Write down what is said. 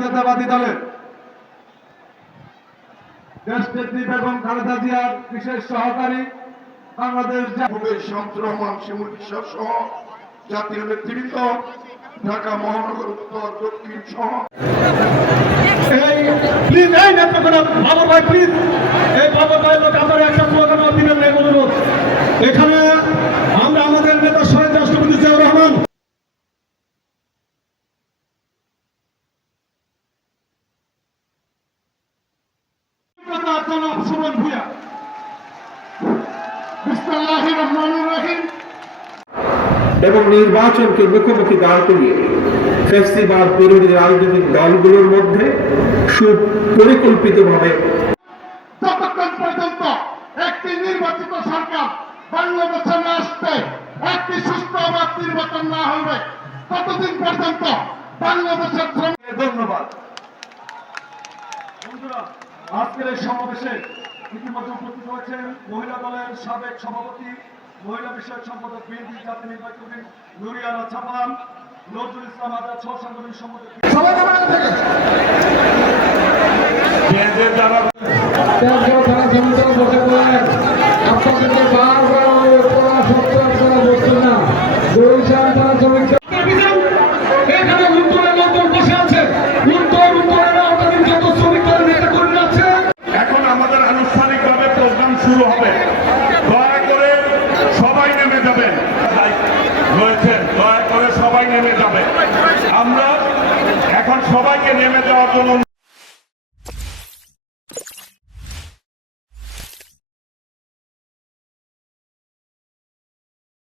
জাতীয়তাবাদী দলের দেশনেত্রী বেগম খালেদা জিয়ার বিশেষ সহকারী বাংলাদেশ রহমান শিমুল বিশ্বাস সহ জাতীয় নেতৃবৃন্দ ঢাকা মহানগর উত্তর দক্ষিণ সহ। এই প্লিজ এই নেত্রকোনা বাবর ভাই প্লিজ এই বাবর ভাই লোক আমার একটা স্লোগান দিবেন না অনুরোধ। এখানে জনাব সুমন ভূয়া এবং নির্বাচনকে মুখোমুখি দাঁড় করিয়ে ফেস্টিভাল বিরোধী রাজনৈতিক দলগুলোর মধ্যে সুপরিকল্পিতভাবে যতক্ষণ পর্যন্ত একটি নির্বাচিত সরকার বাংলাদেশে না আসবে একটি সুস্থ অবাধ নির্বাচন না হবে ততদিন পর্যন্ত বাংলাদেশের ধন্যবাদ। বন্ধুরা আজকের এই সমাবেশে ইতিমধ্যে উপস্থিত হয়েছেন মহিলা দলের সাবেক সভাপতি মহিলা বিষয়ক সম্পাদক বিএনপি জাতীয় নির্বাহী কমিটির নুরিয়ানা ছাপান নজরুল ইসলাম আজাদ সহ সাংগঠনিক সম্পাদক। শুরু হবে। দয়া করে সবাই নেমে যাবেন। রয়েছেন দয়া করে সবাই নেমে যাবে আমরা এখন সবাইকে নেমে যাওয়ার জন্য